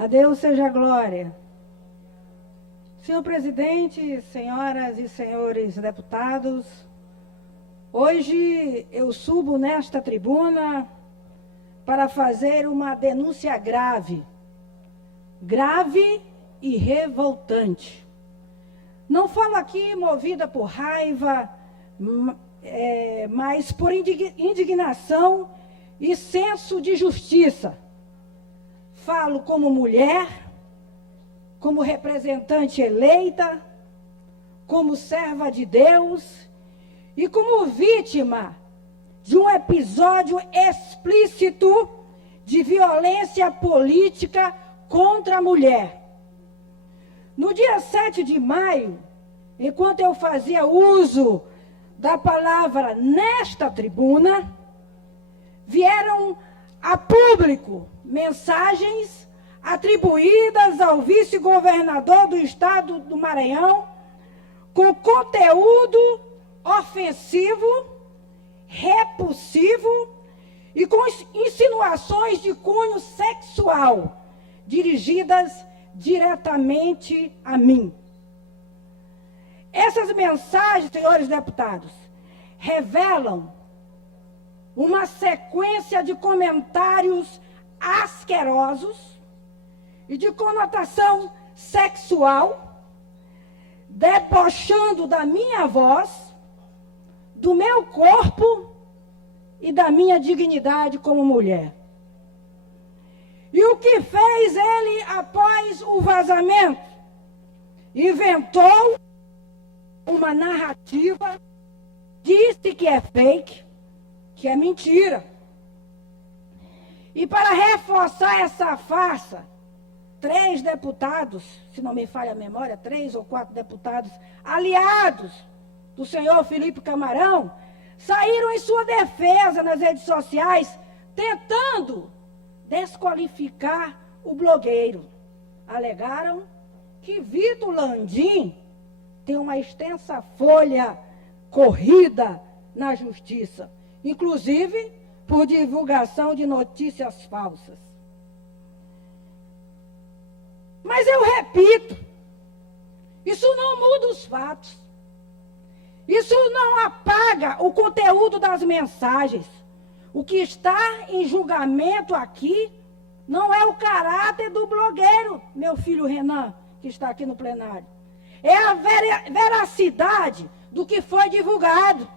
A Deus seja a glória. Senhor presidente, senhoras e senhores deputados, hoje eu subo nesta tribuna para fazer uma denúncia grave e revoltante. Não falo aqui movida por raiva, mas por indignação e senso de justiça. Falo como mulher, como representante eleita, como serva de Deus e como vítima de um episódio explícito de violência política contra a mulher. No dia 7 de maio, enquanto eu fazia uso da palavra nesta tribuna, vieram a público mensagens atribuídas ao vice-governador do estado do Maranhão com conteúdo ofensivo, repulsivo e com insinuações de cunho sexual dirigidas diretamente a mim. Essas mensagens, senhores deputados, revelam uma sequência de comentários asquerosos e de conotação sexual, debochando da minha voz, do meu corpo e da minha dignidade como mulher. E o que fez ele após o vazamento? Inventou uma narrativa, disse que é fake, que é mentira. E para reforçar essa farsa, 3 deputados, se não me falha a memória, 3 ou 4 deputados aliados do senhor Felipe Camarão, saíram em sua defesa nas redes sociais, tentando desqualificar o blogueiro. Alegaram que Vitor Landim tem uma extensa folha corrida na justiça, inclusive por divulgação de notícias falsas. Mas eu repito, isso não muda os fatos. Isso não apaga o conteúdo das mensagens. O que está em julgamento aqui não é o caráter do blogueiro, meu filho Renan, que está aqui no plenário. É a veracidade do que foi divulgado.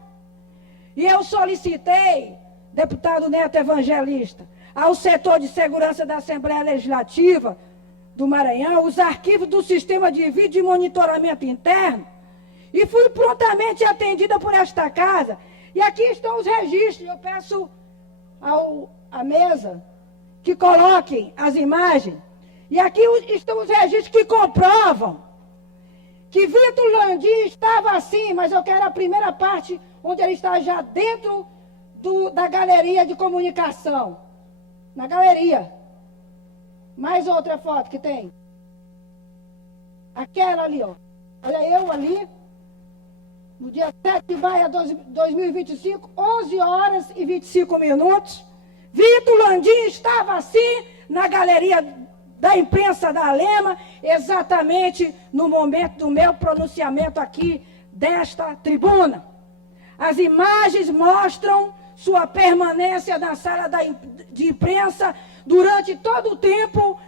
E eu solicitei, deputado Neto Evangelista, ao setor de segurança da Assembleia Legislativa do Maranhão, os arquivos do sistema de vídeo e monitoramento interno, e fui prontamente atendida por esta casa. E aqui estão os registros. Eu peço à mesa que coloquem as imagens. E aqui estão os registros que comprovam que Vitor Landim estava assim, mas eu quero a primeira parte, onde ele está já dentro da galeria de comunicação. Na galeria. Mais outra foto que tem. Aquela ali, ó. Olha eu ali. No dia 7 de maio de 2025, 11 horas e 25 minutos. Vitor Landim estava assim na galeria da imprensa da Alema, exatamente no momento do meu pronunciamento aqui desta tribuna. As imagens mostram sua permanência na sala de imprensa durante todo o tempo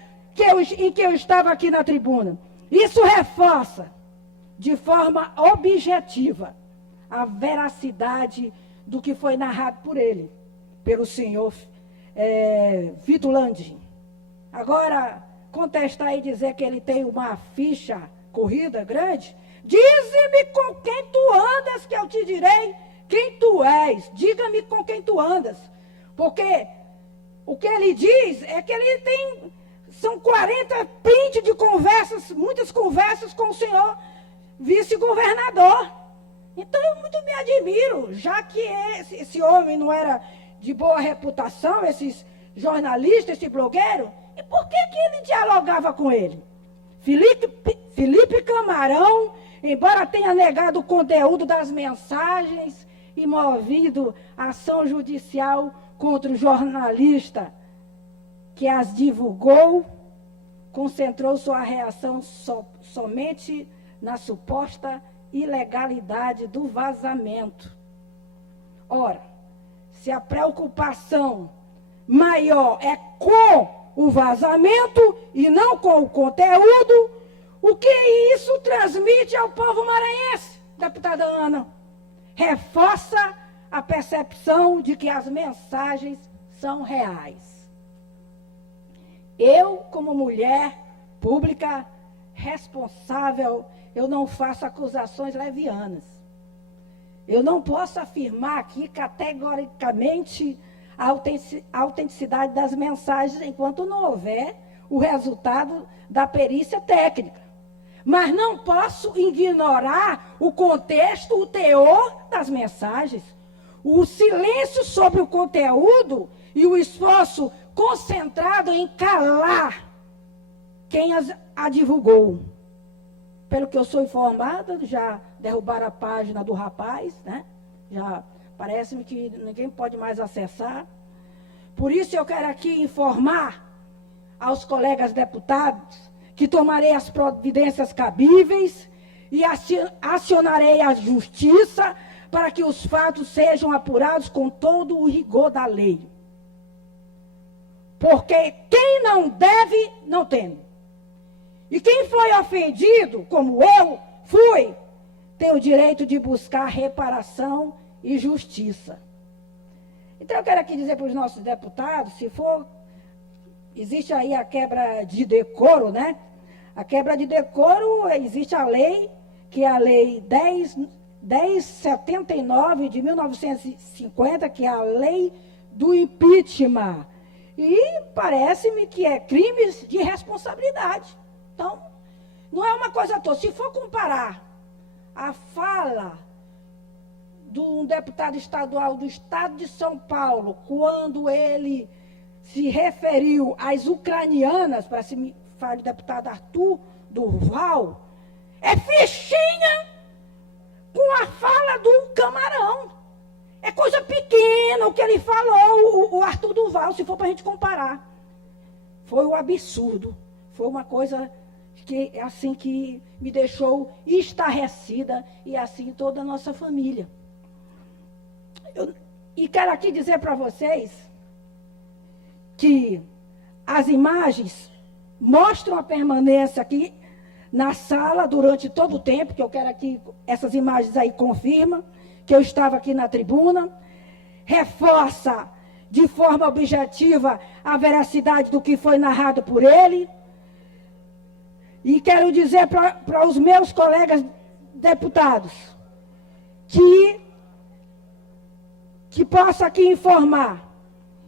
em que eu estava aqui na tribuna. Isso reforça de forma objetiva a veracidade do que foi narrado por ele, pelo senhor Vitor Landim. Agora, contestar e dizer que ele tem uma ficha corrida grande, dize-me com quem tu andas, que eu te direi quem tu és. Diga-me com quem tu andas. Porque o que ele diz é que ele tem, são 40 prints de conversas, muitas conversas com o senhor vice-governador. Então, eu muito me admiro, já que esse homem não era de boa reputação, esses jornalistas, esse blogueiro, e por que ele dialogava com ele? Felipe Camarão, embora tenha negado o conteúdo das mensagens e movido ação judicial contra o jornalista que as divulgou, concentrou sua reação somente na suposta ilegalidade do vazamento. Ora, se a preocupação maior é com o vazamento e não com o conteúdo, o que isso transmite ao povo maranhense, deputada Ana? Reforça a percepção de que as mensagens são reais. Eu, como mulher pública responsável, eu não faço acusações levianas. Eu não posso afirmar aqui categoricamente a autenticidade das mensagens enquanto não houver o resultado da perícia técnica. Mas não posso ignorar o contexto, o teor das mensagens, o silêncio sobre o conteúdo e o esforço concentrado em calar quem a divulgou. Pelo que eu sou informada, já derrubaram a página do rapaz, né? Já parece-me que ninguém pode mais acessar. Por isso eu quero aqui informar aos colegas deputados que tomarei as providências cabíveis e acionarei a justiça para que os fatos sejam apurados com todo o rigor da lei. Porque quem não deve, não teme. E quem foi ofendido, como eu fui, tem o direito de buscar reparação e justiça. Então eu quero aqui dizer para os nossos deputados, se for, existe aí a quebra de decoro, né? A quebra de decoro, existe a lei, que é a lei 1079 de 1950, que é a lei do impeachment. E parece-me que é crimes de responsabilidade. Então, não é uma coisa toda. Se for comparar a fala de um deputado estadual do estado de São Paulo, quando ele se referiu às ucranianas, para se falar do deputado Arthur Durval, é fichinha com a fala do Camarão. É coisa pequena o que ele falou, o Arthur Durval, se for para a gente comparar. Foi um absurdo. Foi uma coisa que, assim, que me deixou estarrecida e assim toda a nossa família. E quero aqui dizer para vocês que as imagens mostram a permanência aqui na sala durante todo o tempo, que eu quero aqui, essas imagens aí confirmam que eu estava aqui na tribuna, reforça de forma objetiva a veracidade do que foi narrado por ele. E quero dizer para os meus colegas deputados que possa aqui informar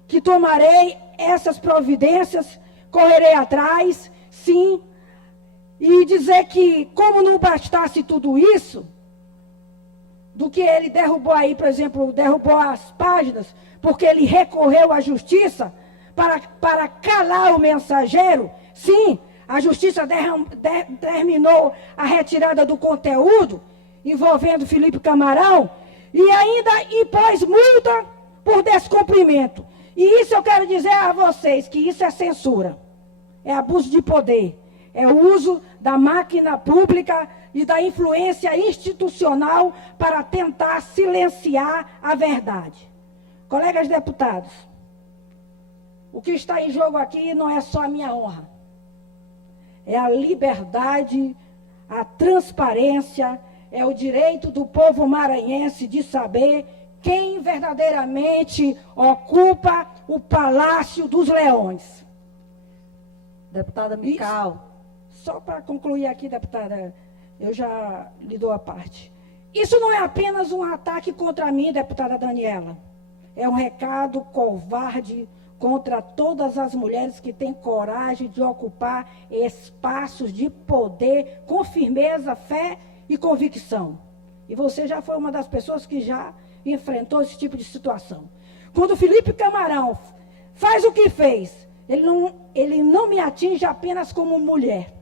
que tomarei essas providências, correrei atrás, sim, e dizer que, como não bastasse tudo isso, do que ele derrubou aí, por exemplo, derrubou as páginas, porque ele recorreu à justiça para calar o mensageiro, sim, a justiça terminou a retirada do conteúdo envolvendo Felipe Camarão e ainda impôs multa por descumprimento. E isso eu quero dizer a vocês, que isso é censura, é abuso de poder, é o uso da máquina pública e da influência institucional para tentar silenciar a verdade. Colegas deputados, o que está em jogo aqui não é só a minha honra. É a liberdade, a transparência, é o direito do povo maranhense de saber quem verdadeiramente ocupa o Palácio dos Leões. Deputada Mical. Só para concluir aqui, deputada, eu já lhe dou a parte. Isso não é apenas um ataque contra mim, deputada Daniela. É um recado covarde contra todas as mulheres que têm coragem de ocupar espaços de poder com firmeza, fé e convicção. E você já foi uma das pessoas que já enfrentou esse tipo de situação. Quando Felipe Camarão faz o que fez, ele não me atinge apenas como mulher.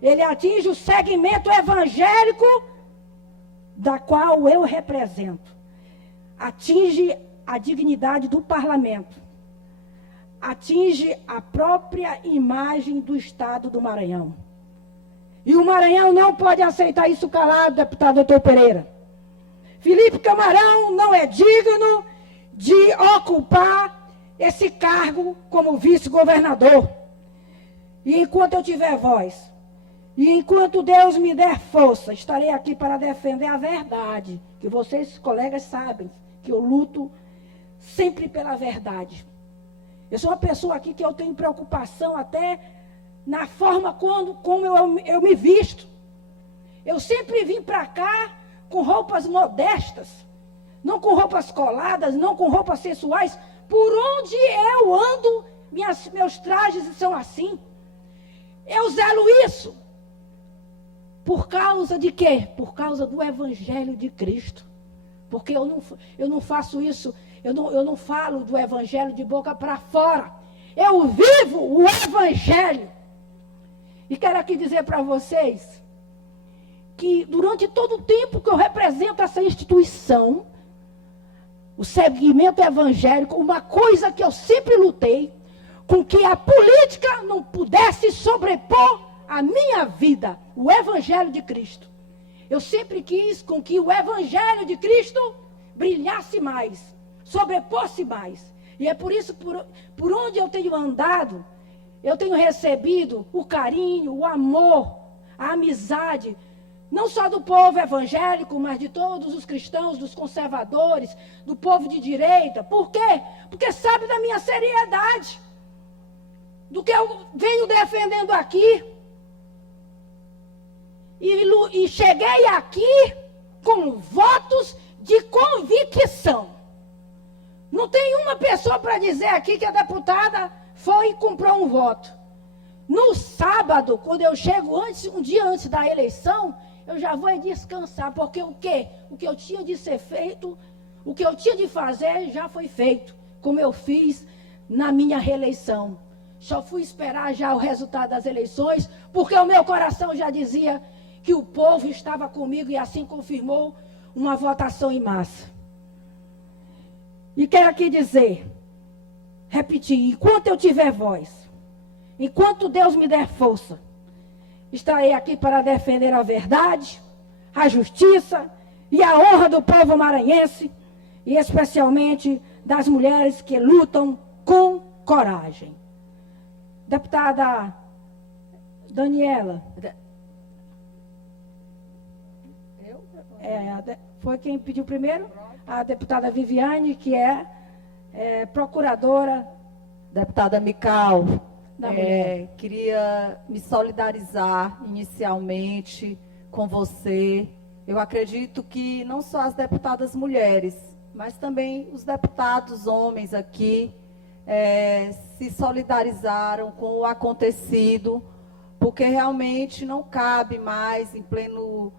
Ele atinge o segmento evangélico da qual eu represento. Atinge a dignidade do parlamento. atinge a própria imagem do Estado do Maranhão. E o Maranhão não pode aceitar isso calado, deputado doutor Pereira. Felipe Camarão não é digno de ocupar esse cargo como vice-governador. E enquanto eu tiver voz, e enquanto Deus me der força, estarei aqui para defender a verdade, que vocês, colegas, sabem que eu luto sempre pela verdade. Eu sou uma pessoa aqui que eu tenho preocupação até na forma como eu me visto. Eu sempre vim para cá com roupas modestas, não com roupas coladas, não com roupas sensuais. Por onde eu ando, meus trajes são assim. Eu zelo isso. Por causa de quê? Por causa do Evangelho de Cristo. Porque eu não faço isso, eu não falo do Evangelho de boca para fora. Eu vivo o Evangelho. E quero aqui dizer para vocês que durante todo o tempo que eu represento essa instituição, o segmento evangélico, uma coisa que eu sempre lutei, com que a política não pudesse sobrepor a minha vida, o Evangelho de Cristo. Eu sempre quis com que o Evangelho de Cristo brilhasse mais, sobreposse mais. E é por isso, por onde eu tenho andado, eu tenho recebido o carinho, o amor, a amizade, não só do povo evangélico, mas de todos os cristãos, dos conservadores, do povo de direita. Por quê? Porque sabe da minha seriedade, do que eu venho defendendo aqui. E cheguei aqui com votos de convicção. Não tem uma pessoa para dizer aqui que a deputada foi e comprou um voto. No sábado, quando eu chego um dia antes da eleição, eu já vou descansar, porque o quê? O que eu tinha de ser feito, o que eu tinha de fazer já foi feito, como eu fiz na minha reeleição. Só fui esperar já o resultado das eleições, porque o meu coração já dizia que o povo estava comigo e assim confirmou uma votação em massa. E quero aqui dizer, repetir, enquanto eu tiver voz, enquanto Deus me der força, estarei aqui para defender a verdade, a justiça e a honra do povo maranhense, e especialmente das mulheres que lutam com coragem. Deputada Daniela, foi quem pediu primeiro? A deputada Viviane, que é procuradora. Deputada Mical, Da mulher. queria me solidarizar inicialmente com você. Eu acredito que não só as deputadas mulheres, mas também os deputados homens aqui se solidarizaram com o acontecido, porque realmente não cabe mais, em pleno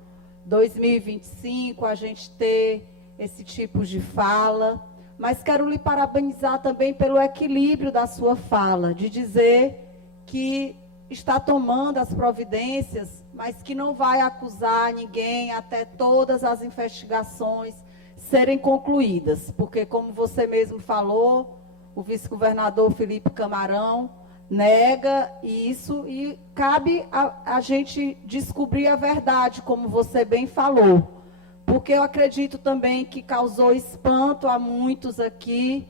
2025, a gente ter esse tipo de fala. Mas quero lhe parabenizar também pelo equilíbrio da sua fala, de dizer que está tomando as providências, mas que não vai acusar ninguém até todas as investigações serem concluídas. Porque, como você mesmo falou, o vice-governador Felipe Camarão nega isso e cabe a gente descobrir a verdade, como você bem falou. Porque eu acredito também que causou espanto a muitos aqui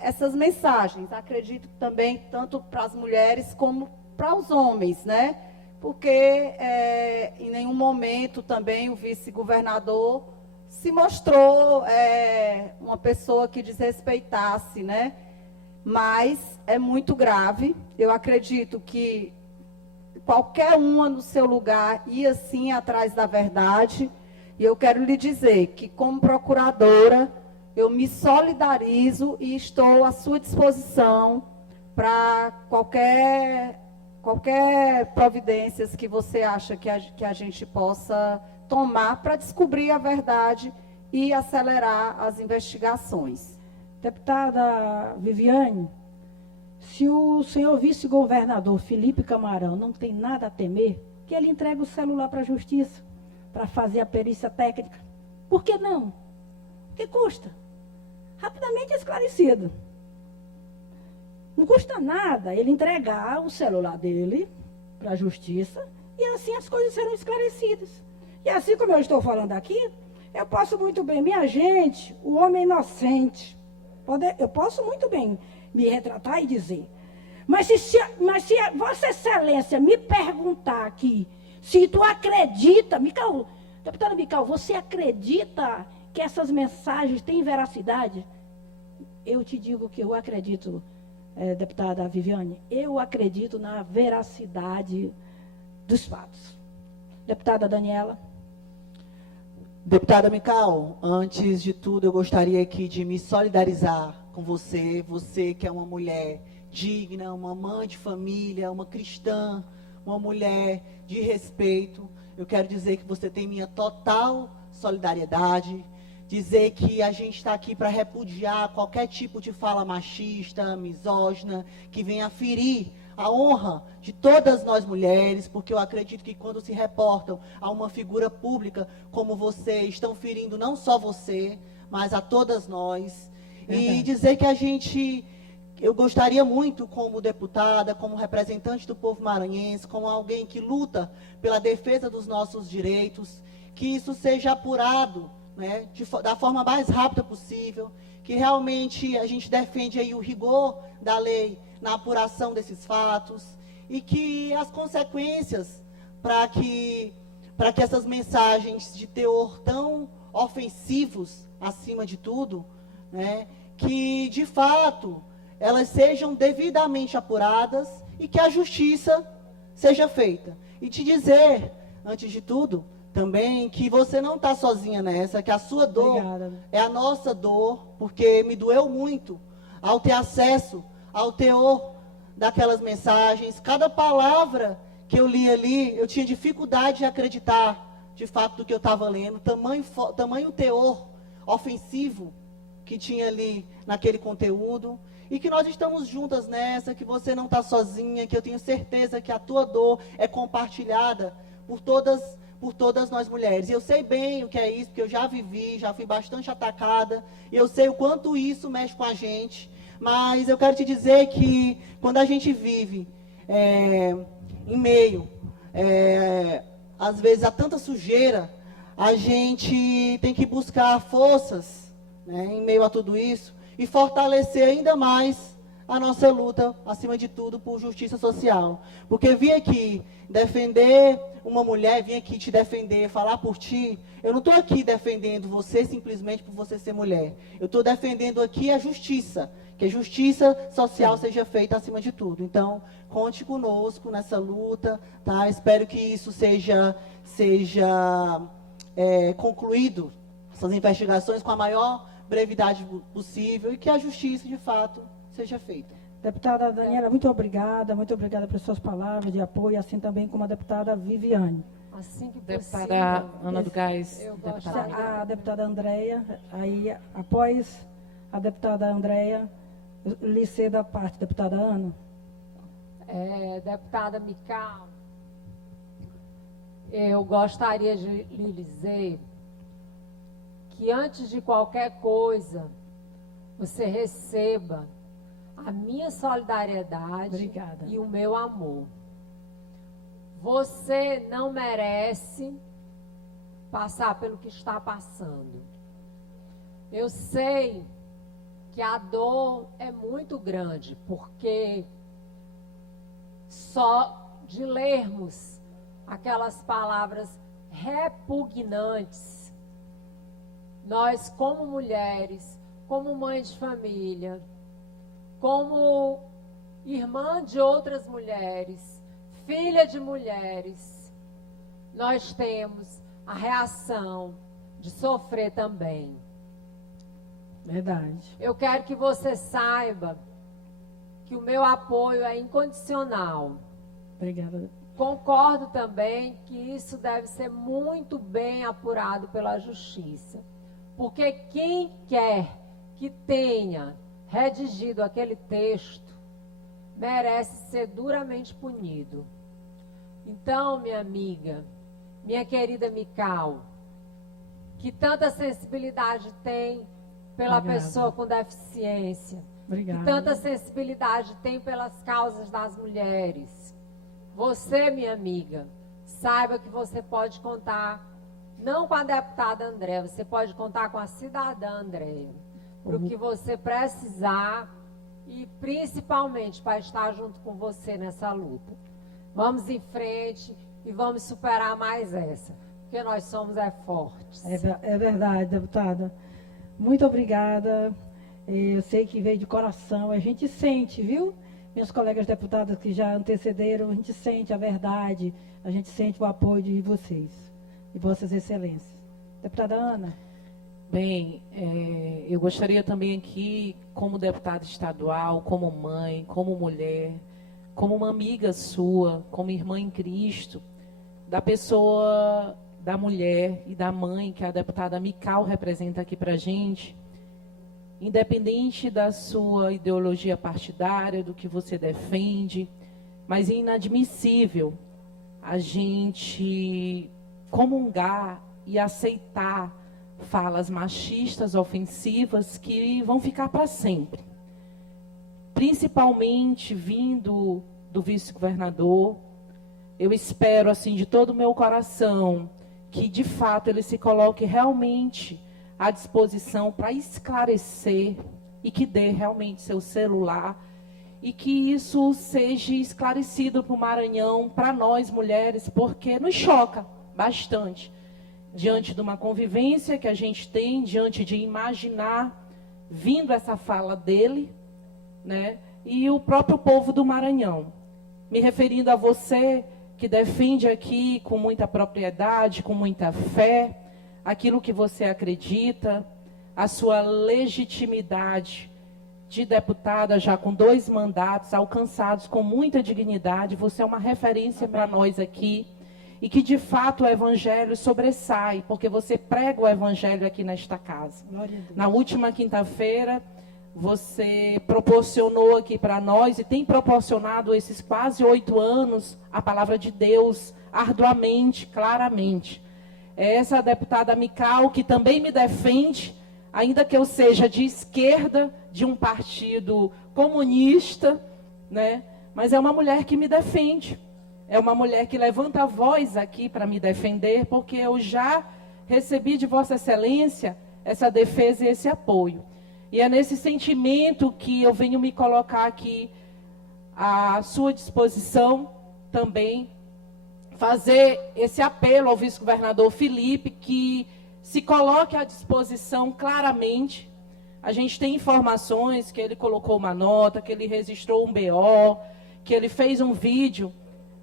essas mensagens. Acredito também tanto para as mulheres como para os homens, né? Porque em nenhum momento também o vice-governador se mostrou uma pessoa que desrespeitasse, né? Mas é muito grave. Eu acredito que qualquer uma no seu lugar ia sim atrás da verdade. E eu quero lhe dizer que, como procuradora, eu me solidarizo e estou à sua disposição para qualquer providências que você acha que a gente possa tomar para descobrir a verdade e acelerar as investigações. Deputada Viviane, se o senhor vice-governador Felipe Camarão não tem nada a temer, que ele entregue o celular para a justiça, para fazer a perícia técnica. Por que não? O que custa? Rapidamente esclarecido. Não custa nada ele entregar o celular dele para a justiça e assim as coisas serão esclarecidas. E assim como eu estou falando aqui, eu posso muito bem, minha gente, o homem inocente, eu posso muito bem me retratar e dizer. Mas se Vossa Excelência me perguntar aqui, se tu acredita, deputada Mical, você acredita que essas mensagens têm veracidade? Eu te digo que eu acredito, deputada Viviane, eu acredito na veracidade dos fatos. Deputada Daniela. Deputada Mical, antes de tudo eu gostaria aqui de me solidarizar com você, você que é uma mulher digna, uma mãe de família, uma cristã, uma mulher de respeito. Eu quero dizer que você tem minha total solidariedade, dizer que a gente está aqui para repudiar qualquer tipo de fala machista, misógina, que venha ferir a honra de todas nós mulheres, porque eu acredito que quando se reportam a uma figura pública como você, estão ferindo não só você, mas a todas nós. E dizer que eu gostaria muito, como deputada, como representante do povo maranhense, como alguém que luta pela defesa dos nossos direitos, que isso seja apurado, né, da forma mais rápida possível, que realmente a gente defende aí o rigor da lei na apuração desses fatos e que as consequências para que essas mensagens de teor tão ofensivos, acima de tudo, né, que de fato elas sejam devidamente apuradas e que a justiça seja feita. E te dizer, antes de tudo, também que você não está sozinha nessa, que a sua dor é a nossa dor, porque me doeu muito ao ter acesso ao teor daquelas mensagens. Cada palavra que eu li ali, eu tinha dificuldade de acreditar, de fato, do que eu estava lendo, tamanho teor ofensivo que tinha ali naquele conteúdo, e que nós estamos juntas nessa, que você não está sozinha, que eu tenho certeza que a tua dor é compartilhada por todas nós mulheres. E eu sei bem o que é isso, porque eu já vivi, já fui bastante atacada, e eu sei o quanto isso mexe com a gente. Mas eu quero te dizer que quando a gente vive em meio, às vezes, a tanta sujeira, a gente tem que buscar forças, né, em meio a tudo isso, e fortalecer ainda mais a nossa luta, acima de tudo, por justiça social. Porque vir aqui defender uma mulher, vir aqui te defender, falar por ti, eu não estou aqui defendendo você simplesmente por você ser mulher. Eu estou defendendo aqui a justiça, que a justiça social seja feita acima de tudo. Então, conte conosco nessa luta, tá? Espero que isso seja concluído, essas investigações com a maior brevidade possível e que a justiça, de fato, seja feita. Deputada Daniela, muito obrigada pelas suas palavras de apoio, assim também como a deputada Viviane. Assim que Deputada possível, Ana do Gás. eu A deputada Andréia, aí após a deputada Andréia, lhe cedo a parte, deputada Ana. Deputada Mical, eu gostaria de lhe dizer que antes de qualquer coisa, você receba a minha solidariedade. Obrigada. E o meu amor. Você não merece passar pelo que está passando. Eu sei que a dor é muito grande, porque só de lermos aquelas palavras repugnantes, nós, como mulheres, como mãe de família, como irmã de outras mulheres, filha de mulheres, nós temos a reação de sofrer também. Verdade. Eu quero que você saiba que o meu apoio é incondicional. Obrigada. Concordo também que isso deve ser muito bem apurado pela justiça. Porque quem quer que tenha redigido aquele texto merece ser duramente punido. Então, minha amiga, minha querida Mical, que tanta sensibilidade tem pela pessoa com deficiência, Obrigada. que tanta sensibilidade tem pelas causas das mulheres. Você, minha amiga, saiba que você pode contar, não com a deputada Andréia, você pode contar com a cidadã Andréia, para o que você precisar e principalmente para estar junto com você nessa luta. Vamos em frente e vamos superar mais essa, porque nós somos fortes. É verdade, deputada. Muito obrigada. Eu sei que veio de coração. A gente sente, viu? Minhas colegas deputadas que já antecederam, a gente sente a verdade, a gente sente o apoio de vocês, de vossas excelências. Deputada Ana. Bem, eu gostaria também aqui, como deputada estadual, como mãe, como mulher, como uma amiga sua, como irmã em Cristo, da pessoa, da mulher e da mãe que a deputada Mical representa aqui para a gente, independente da sua ideologia partidária, do que você defende, mas é inadmissível a gente comungar e aceitar falas machistas, ofensivas, que vão ficar para sempre. Principalmente vindo do vice-governador. Eu espero, assim, de todo o meu coração, que, de fato, ele se coloque realmente à disposição para esclarecer e que dê realmente seu celular e que isso seja esclarecido para o Maranhão, para nós mulheres, porque nos choca bastante diante de uma convivência que a gente tem, diante de imaginar vindo essa fala dele, né? E o próprio povo do Maranhão. Me referindo a você que defende aqui com muita propriedade, com muita fé, aquilo que você acredita, a sua legitimidade de deputada já com 2 mandatos alcançados com muita dignidade, você é uma referência para nós aqui e que de fato o evangelho sobressai, porque você prega o evangelho aqui nesta casa. Na última quinta-feira, você proporcionou aqui para nós e tem proporcionado esses quase 8 anos a palavra de Deus arduamente, claramente. É essa deputada Mical que também me defende, ainda que eu seja de esquerda, de um partido comunista, né? Mas é uma mulher que me defende. É uma mulher que levanta a voz aqui para me defender, porque eu já recebi de Vossa Excelência essa defesa e esse apoio. E é nesse sentimento que eu venho me colocar aqui à sua disposição também, fazer esse apelo ao vice-governador Felipe, que se coloque à disposição claramente. A gente tem informações que ele colocou uma nota, que ele registrou um BO, que ele fez um vídeo,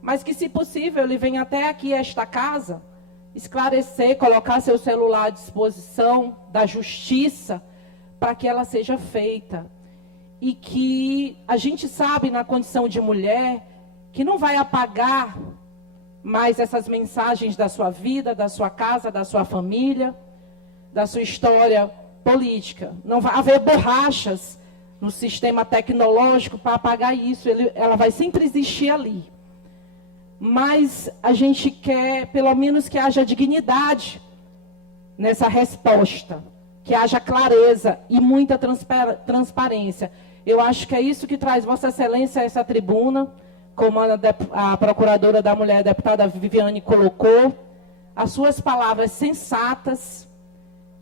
mas que, se possível, ele venha até aqui, esta casa, esclarecer, colocar seu celular à disposição da justiça, para que ela seja feita. E que a gente sabe, na condição de mulher, que não vai apagar mais essas mensagens da sua vida, da sua casa, da sua família, da sua história política. Não vai haver borrachas no sistema tecnológico para apagar isso. Ela vai sempre existir ali. Mas a gente quer, pelo menos, que haja dignidade nessa resposta, que haja clareza e muita transparência. Eu acho que é isso que traz Vossa Excelência a essa tribuna, como a Procuradora da Mulher, a deputada Viviane, colocou. As suas palavras sensatas.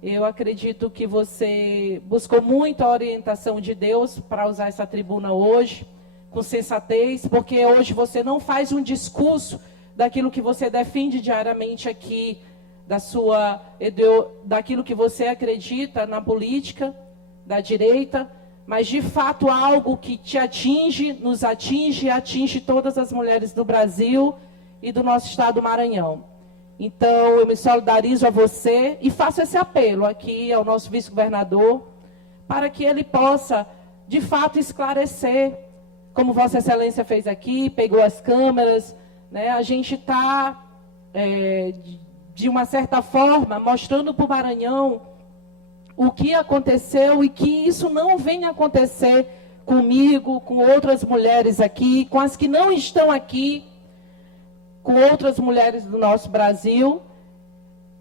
Eu acredito que você buscou muito a orientação de Deus para usar essa tribuna hoje, com sensatez, porque hoje você não faz um discurso daquilo que você defende diariamente aqui, daquilo que você acredita na política da direita, mas de fato algo que te atinge, nos atinge e atinge todas as mulheres do Brasil e do nosso estado do Maranhão. Então eu me solidarizo a você e faço esse apelo aqui ao nosso vice-governador, para que ele possa de fato esclarecer, como Vossa Excelência fez aqui, pegou as câmeras, né? A gente está, de uma certa forma, mostrando para o Maranhão o que aconteceu e que isso não venha acontecer comigo, com outras mulheres aqui, com as que não estão aqui, com outras mulheres do nosso Brasil,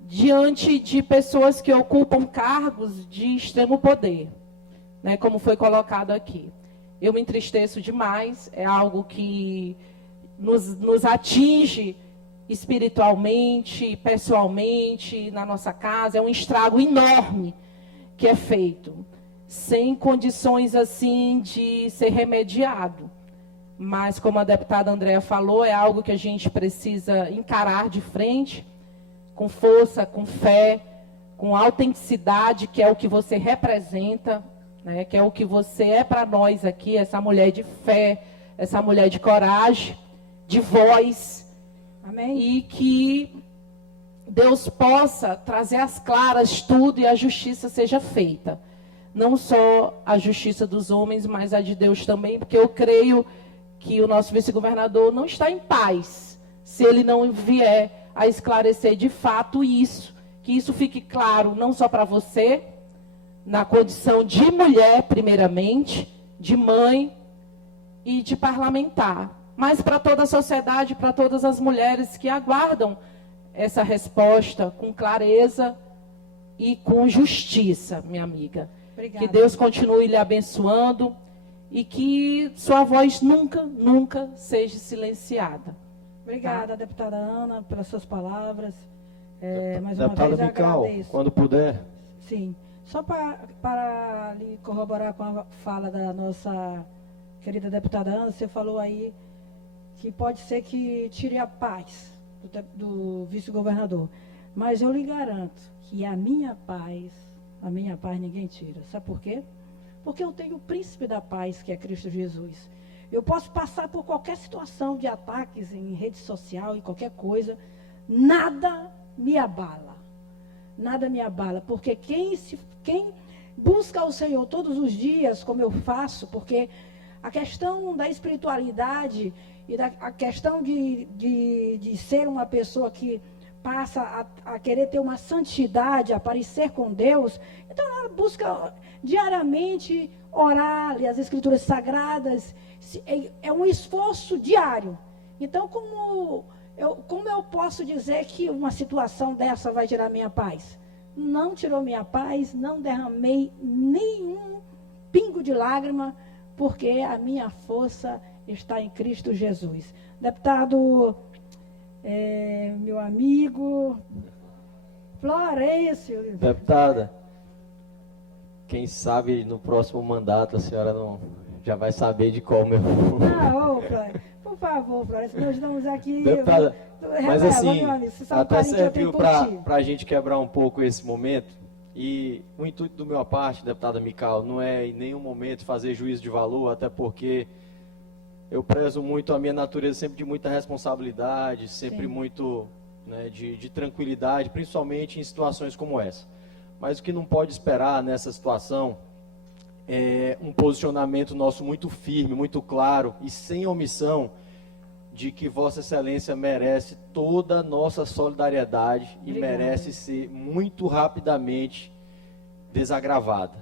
diante de pessoas que ocupam cargos de extremo poder. né, como foi colocado aqui. Eu me entristeço demais, é algo que nos atinge espiritualmente, pessoalmente, na nossa casa, é um estrago enorme que é feito, sem condições assim de ser remediado. Mas, como a deputada Andréa falou, é algo que a gente precisa encarar de frente, com força, com fé, com autenticidade, que é o que você representa, né, que é o que você é para nós aqui, essa mulher de fé, essa mulher de coragem, de voz. Amém? E que Deus possa trazer às claras tudo e a justiça seja feita. Não só a justiça dos homens, mas a de Deus também, porque eu creio que o nosso vice-governador não está em paz se ele não vier a esclarecer de fato isso, que isso fique claro não só para você, na condição de mulher, primeiramente, de mãe e de parlamentar, mas para toda a sociedade, para todas as mulheres que aguardam essa resposta com clareza e com justiça, minha amiga. Obrigada. Que Deus continue lhe abençoando e que sua voz nunca, nunca seja silenciada. Obrigada, deputada Ana, pelas suas palavras. Mais uma Deputada vez eu Mical, agradeço. quando puder. Sim. Só para lhe corroborar com a fala da nossa querida deputada Ana, você falou aí que pode ser que tire a paz do vice-governador. Mas eu lhe garanto que a minha paz ninguém tira. Sabe por quê? Porque eu tenho o príncipe da paz, que é Cristo Jesus. Eu posso passar por qualquer situação de ataques em rede social, em qualquer coisa, nada me abala. Nada me abala, porque quem busca o Senhor todos os dias, como eu faço, porque a questão da espiritualidade e a questão de ser uma pessoa que passa a querer ter uma santidade, a parecer com Deus, então ela busca diariamente orar, ler as Escrituras Sagradas, é um esforço diário. Então, como eu posso dizer que uma situação dessa vai tirar minha paz? Não tirou minha paz, não derramei nenhum pingo de lágrima, porque a minha força está em Cristo Jesus. Deputado, meu amigo, Florencio. Deputada, quem sabe no próximo mandato a senhora já vai saber de qual meu... Por favor, Florencio, nós estamos aqui... Deputada, mas assim, meu amigo, você sabe até serviu para para a gente quebrar um pouco esse momento. E o intuito do meu parte, deputada Mical, não é em nenhum momento fazer juízo de valor, até porque eu prezo muito a minha natureza sempre de muita responsabilidade, sempre Sim. muito, né, de tranquilidade, principalmente em situações como essa. Mas o que não pode esperar nessa situação é um posicionamento nosso muito firme, muito claro e sem omissão de que Vossa Excelência merece toda a nossa solidariedade e Obrigada. merece ser muito rapidamente desagravada.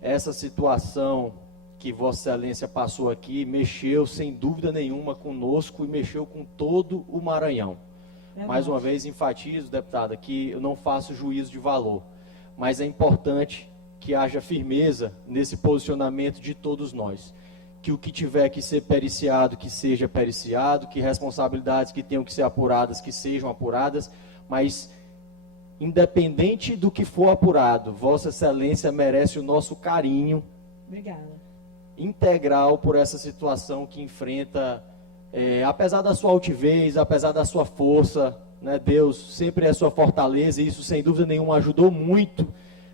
Essa situação que Vossa Excelência passou aqui mexeu sem dúvida nenhuma conosco e mexeu com todo o Maranhão. Mais uma vez enfatizo, deputada, que eu não faço juízo de valor, mas é importante que haja firmeza nesse posicionamento de todos nós. Que o que tiver que ser periciado, que seja periciado, que responsabilidades que tenham que ser apuradas, que sejam apuradas, mas independente do que for apurado, Vossa Excelência merece o nosso carinho Obrigada. integral por essa situação que enfrenta, apesar da sua altivez, apesar da sua força, né, Deus sempre é sua fortaleza, e isso sem dúvida nenhuma ajudou muito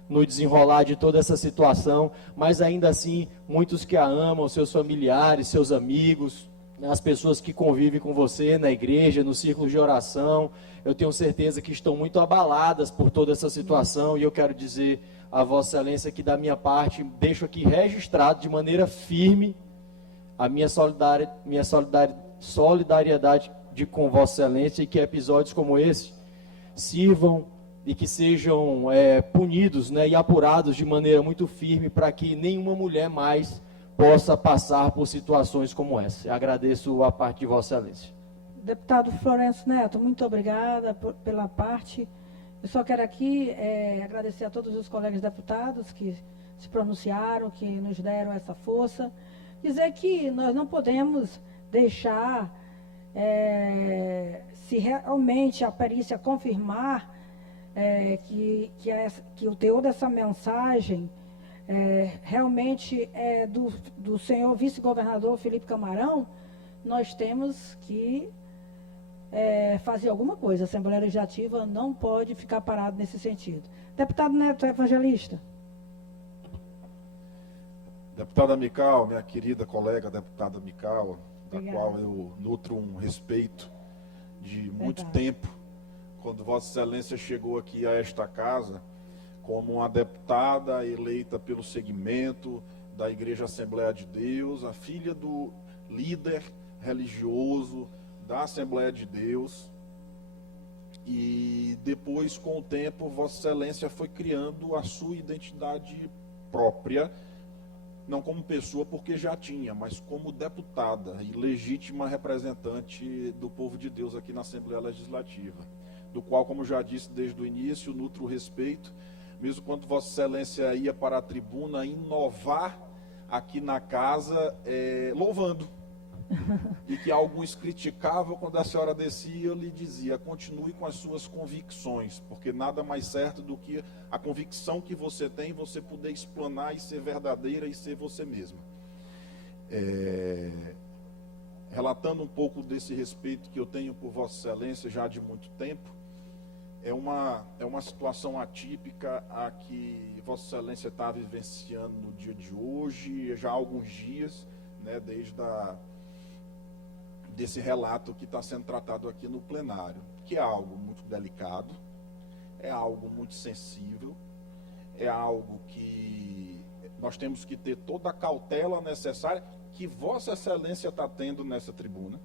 no desenrolar de toda essa situação, mas ainda assim, muitos que a amam, seus familiares, seus amigos, né, as pessoas que convivem com você na igreja, no círculo de oração, eu tenho certeza que estão muito abaladas por toda essa situação, e eu quero dizer a Vossa Excelência que da minha parte, deixo aqui registrado de maneira firme a minha solidariedade com Vossa Excelência, e que episódios como esse sirvam e que sejam punidos, né, e apurados de maneira muito firme para que nenhuma mulher mais possa passar por situações como essa. Eu agradeço a parte de Vossa Excelência. Deputado Florencio Neto, muito obrigada pela parte. Eu só quero aqui agradecer a todos os colegas deputados que se pronunciaram, que nos deram essa força. Dizer que nós não podemos deixar, se realmente a perícia confirmar que o teor dessa mensagem realmente é do senhor vice-governador Felipe Camarão, nós temos que fazer alguma coisa. A Assembleia Legislativa não pode ficar parada nesse sentido. Deputado Neto Evangelista. Deputada Mical, minha querida colega deputada Mical, da Obrigada. qual eu nutro um respeito de muito Verdade. tempo, quando Vossa Excelência chegou aqui a esta casa como uma deputada eleita pelo segmento da Igreja Assembleia de Deus, a filha do líder religioso da Assembleia de Deus, e depois, com o tempo, Vossa Excelência foi criando a sua identidade própria, não como pessoa, porque já tinha, mas como deputada e legítima representante do povo de Deus aqui na Assembleia Legislativa, do qual, como já disse desde o início, nutro respeito, mesmo quando Vossa Excelência ia para a tribuna inovar aqui na casa, louvando. E que alguns criticavam quando a senhora descia, eu lhe dizia, continue com as suas convicções, porque nada mais certo do que a convicção que você tem, você poder explanar e ser verdadeira e ser você mesma. Relatando um pouco desse respeito que eu tenho por Vossa Excelência já de muito tempo, é uma situação atípica a que Vossa Excelência está vivenciando no dia de hoje, já há alguns dias, né, desde desse relato que está sendo tratado aqui no plenário, que é algo muito delicado, é algo muito sensível, é algo que nós temos que ter toda a cautela necessária que Vossa Excelência está tendo nessa tribuna.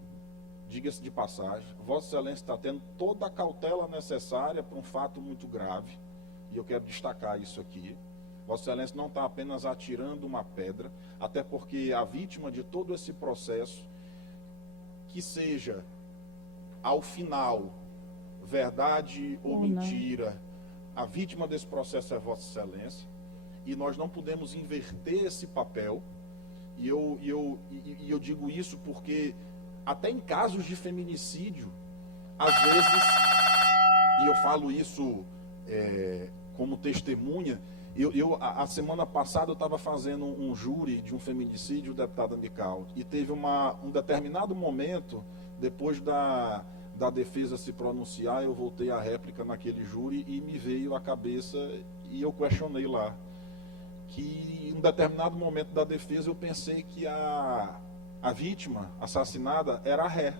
Diga-se de passagem, Vossa Excelência está tendo toda a cautela necessária para um fato muito grave, e eu quero destacar isso aqui. Vossa Excelência não está apenas atirando uma pedra, até porque a vítima de todo esse processo, que seja, ao final, verdade ou mentira, a vítima desse processo é Vossa Excelência, e nós não podemos inverter esse papel, e eu digo isso porque, até em casos de feminicídio, às vezes, e eu falo isso como testemunha, a semana passada eu estava fazendo um júri de um feminicídio, deputada Mical, e teve um determinado momento, depois da defesa se pronunciar, eu voltei à réplica naquele júri e me veio à cabeça, e eu questionei lá, que em um determinado momento da defesa eu pensei que a vítima assassinada era a ré.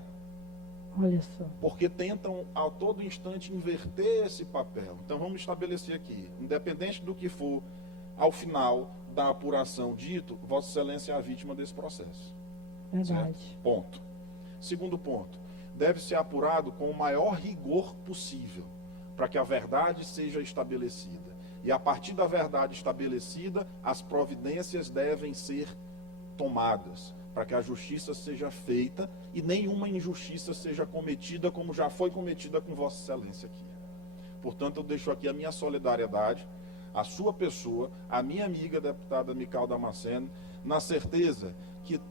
Olha só. Porque tentam a todo instante inverter esse papel. Então vamos estabelecer aqui, independente do que for, ao final da apuração dito, Vossa Excelência é a vítima desse processo. Verdade. Certo? Ponto. Segundo ponto, deve ser apurado com o maior rigor possível, para que a verdade seja estabelecida. E a partir da verdade estabelecida, as providências devem ser tomadas, para que a justiça seja feita e nenhuma injustiça seja cometida, como já foi cometida com Vossa Excelência aqui. Portanto, eu deixo aqui a minha solidariedade, a sua pessoa, a minha amiga deputada Mical Damasceno, na certeza que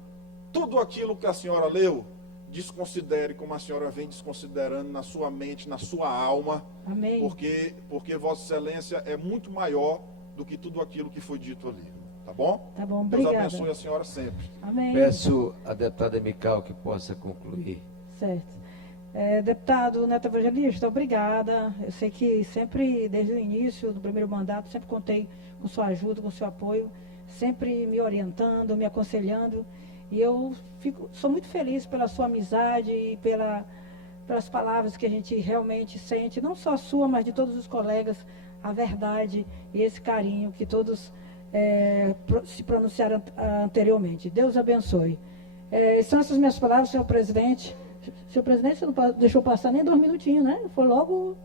tudo aquilo que a senhora leu, desconsidere como a senhora vem desconsiderando na sua mente, na sua alma, Amém. porque Vossa Excelência é muito maior do que tudo aquilo que foi dito ali. Tá bom? Tá bom, Deus obrigada. abençoe a senhora sempre. Amém. Peço à deputada Mical que possa concluir. Certo. Deputado Neto Evangelista, obrigada. Eu sei que sempre, desde o início do primeiro mandato, sempre contei com sua ajuda, com seu apoio, sempre me orientando, me aconselhando. E eu sou muito feliz pela sua amizade e pelas palavras que a gente realmente sente, não só a sua, mas de todos os colegas, a verdade e esse carinho que todos se pronunciaram anteriormente. Deus abençoe. São essas minhas palavras, senhor presidente. Senhor presidente, você não deixou passar nem 2 minutinhos, né? Foi logo...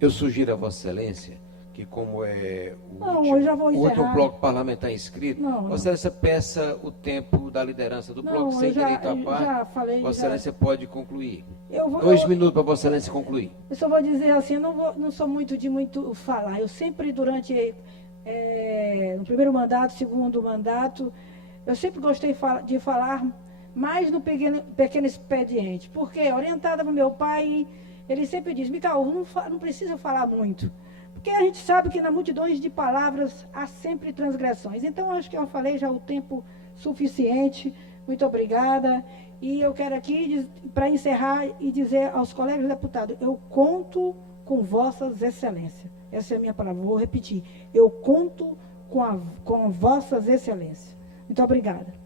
Eu sugiro a Vossa Excelência que, como é eu já vou o outro encerrar. bloco parlamentar inscrito, Não. Vossa Excelência peça o tempo da liderança do bloco sem direito à parte. já falei. Vossa Excelência pode concluir. 2 minutos para Vossa Excelência concluir. Eu só vou dizer assim, não sou muito de falar. Eu sempre, durante no primeiro mandato, segundo mandato, eu sempre gostei de falar mais no pequeno expediente, porque, orientada pelo meu pai, ele sempre diz, Micael, não precisa falar muito, porque a gente sabe que na multidões de palavras há sempre transgressões. Então, acho que eu falei já o tempo suficiente. Muito obrigada. E eu quero aqui, para encerrar, e dizer aos colegas deputados, eu conto com vossas excelências. Essa é a minha palavra, vou repetir. Eu conto com vossas excelências. Muito obrigada.